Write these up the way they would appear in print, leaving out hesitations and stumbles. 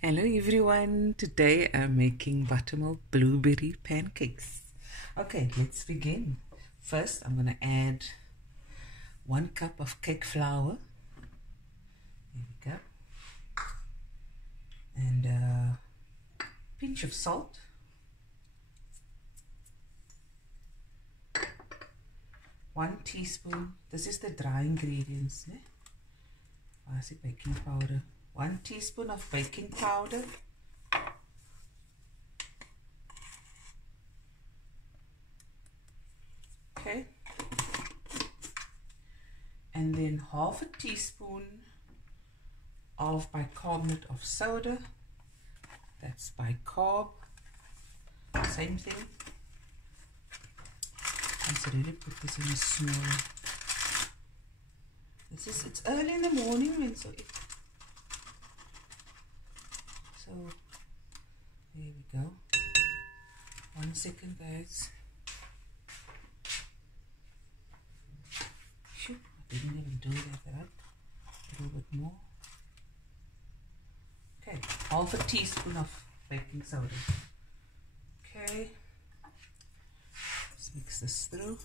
Hello everyone, today I'm making buttermilk blueberry pancakes. Okay, let's begin. First I'm going to add 1 cup of cake flour. There we go. And a pinch of salt. 1 teaspoon, this is the dry ingredients. Where's the baking powder? 1 teaspoon of baking powder. Okay. And then half a teaspoon of bicarbonate of soda. That's bicarb. Same thing. I really put this in a small. It's early in the morning, and so there we go. 1 second, guys. Shoot, I didn't even do that right. A little bit more. Okay, half a teaspoon of baking soda. Okay, let's mix this through.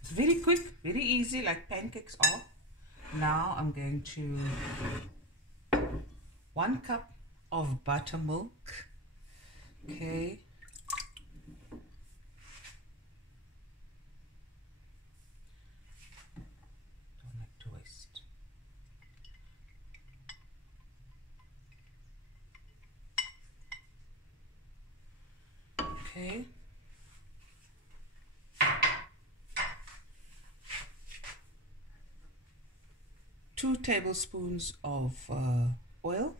It's very quick, very easy, like pancakes are. Now I'm going to 1 cup of buttermilk. Okay. Don't like to waste. Okay. Two tablespoons of oil.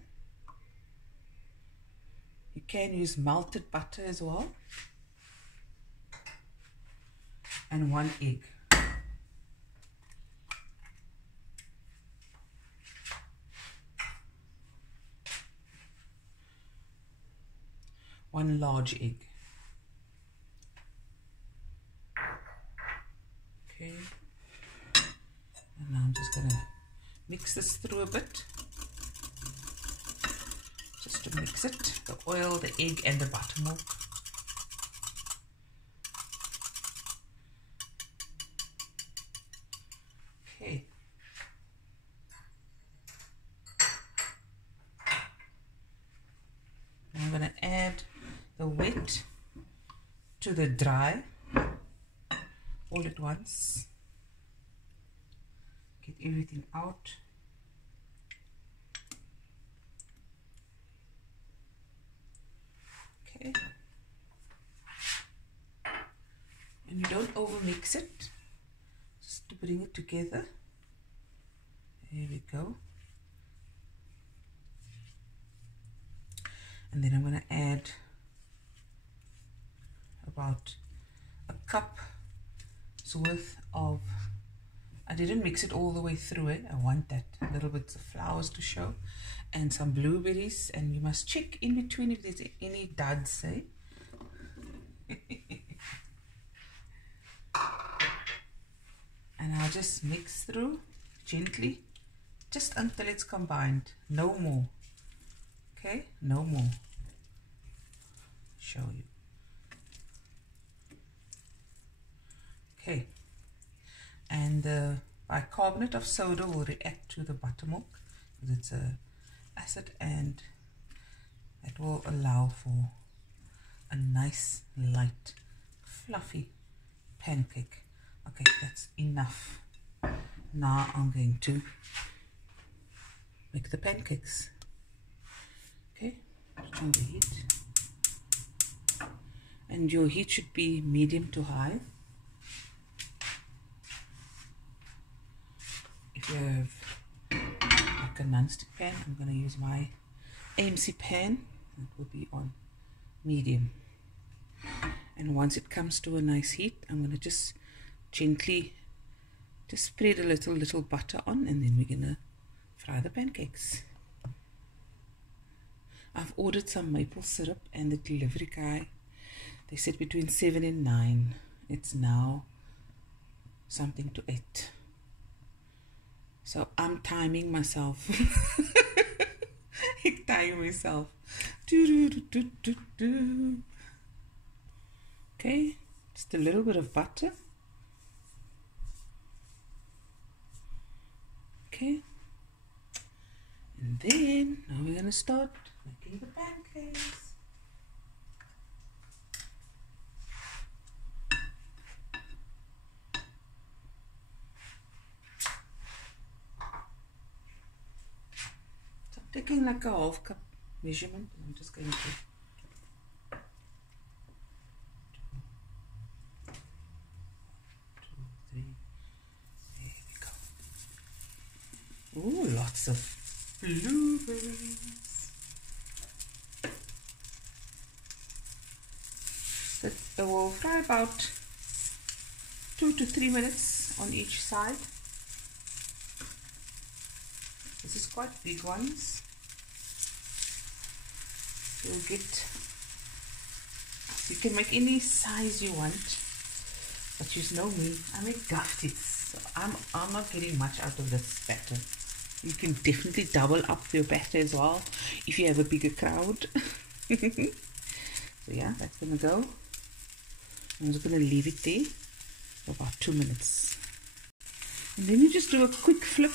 You can use melted butter as well. And 1 egg. One large egg. Okay. And now I'm just going to mix this through a bit. Just to mix it, the oil, the egg and the buttermilk. Okay. I'm going to add the wet to the dry all at once. Get everything out. Okay. And you don't over mix it, just to bring it together. There we go. And then I'm going to add about a cup's worth of, I didn't mix it all the way through it. I want that little bits of flowers to show, and some blueberries. And you must check in between if there's any duds, eh? And I'll just mix through gently, just until it's combined. No more. Okay, no more. Show you. Okay. And the bicarbonate of soda will react to the buttermilk because it's a acid, and it will allow for a nice light fluffy pancake. Okay, that's enough. Now I'm going to make the pancakes. Okay, turn the heat, and your heat should be medium to high. If you have like a non-stick pan, I'm going to use my AMC pan. It will be on medium. And once it comes to a nice heat, I'm going to just gently just spread a little butter on, and then we're going to fry the pancakes. I've ordered some maple syrup, and the delivery guy, they said between 7 and 9. It's now something to 8. So I'm timing myself enjoying myself. Do, do, do, do, do. Okay, just a little bit of butter. Okay, and then now we're gonna start making the pancakes. So I'm taking like a half cup measurement. I'm just going to ooh, lots of blueberries. So it will fry about 2 to 3 minutes on each side. This is quite big ones. You'll get, you can make any size you want, but you know me, I make gufties, so I'm not getting much out of this batter. You can definitely double up your batter as well if you have a bigger crowd. So yeah, that's gonna go. I'm just gonna leave it there for about 2 minutes. And then you just do a quick flip.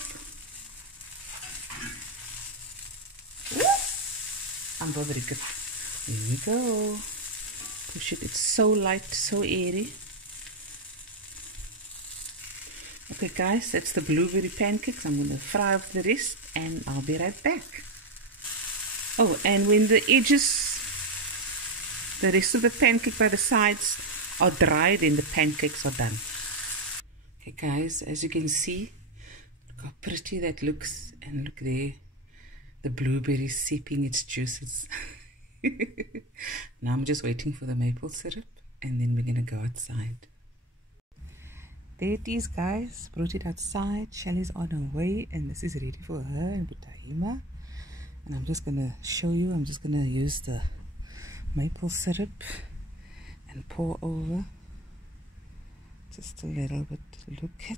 I'm very good. Here we go. Push it. It's so light, so airy. Okay guys, that's the blueberry pancakes. I'm going to fry off the rest and I'll be right back. Oh, and when the edges, the rest of the pancake by the sides are dry, then the pancakes are done. Okay guys, as you can see, look how pretty that looks, and look there, the blueberry sipping its juices. Now I'm just waiting for the maple syrup and then we're going to go outside. There it is guys, brought it outside. Shelly's on her way and this is ready for her and Fatima. And I'm just going to show you, I'm just going to use the maple syrup and pour over just a little bit. Look at